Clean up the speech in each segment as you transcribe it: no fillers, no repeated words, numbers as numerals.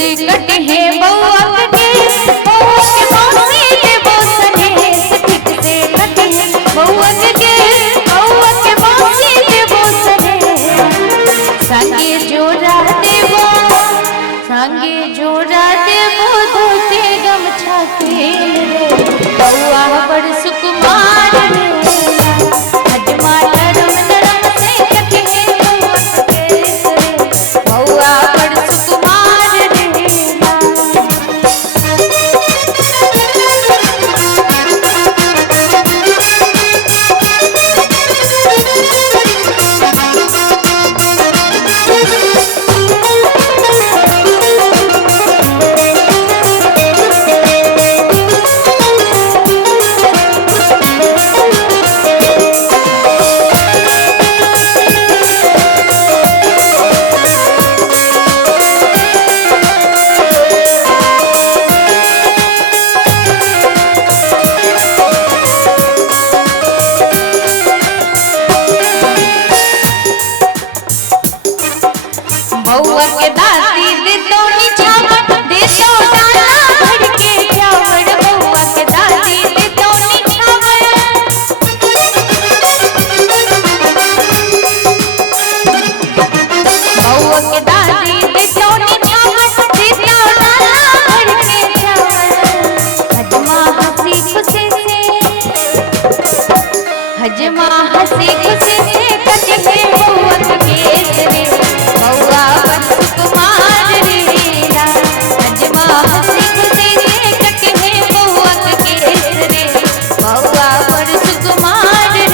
से कटे हैं बउआ के मौसी के बोसने ठीक से कटे हैं बउआ के मौसी के बोसने संगे जोड़ा देवो धोते गमछा के बउआ बड़ सुकुमार रे हजमा नरम नरम से कटे हैं बउआ बड़ सुकुमार रे बउआ के दादी दे तो निछावर दे तो डाला भर के चावल बउआ के दादी दे तो निछावर बउआ के दादी दे तो निछावर दे तो डाला भर के चावल हजमा हंसी खुशी से कटे के बउआ के केसरे बउआ बड़ सुकुमार रे हजमा हंसी खुशी से कटे हैं बउआ के केसरे बउआ बड़ सुकुमार रे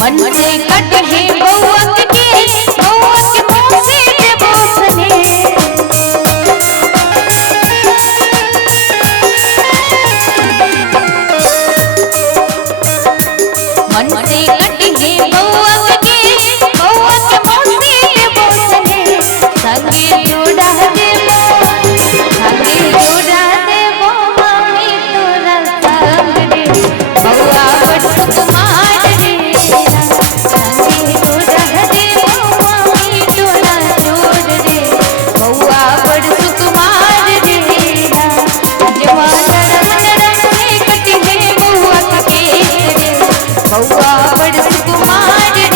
मन से कटे हैं बउआ के मौसी के बोसने मन से कटे हैं बउआ के मौसी के बोसने संगे जोड़ा देवो मामी तोरा संग रे बउआ बड़ सुकुमार रे संगे जोड़ा देवो मामी तोरा जोड़ रे बउआ बड़ सुकुमार रे हजमा नरम नरम से कटे हैं बउआ के केसरे बउआ बड़ सुकुमार रे।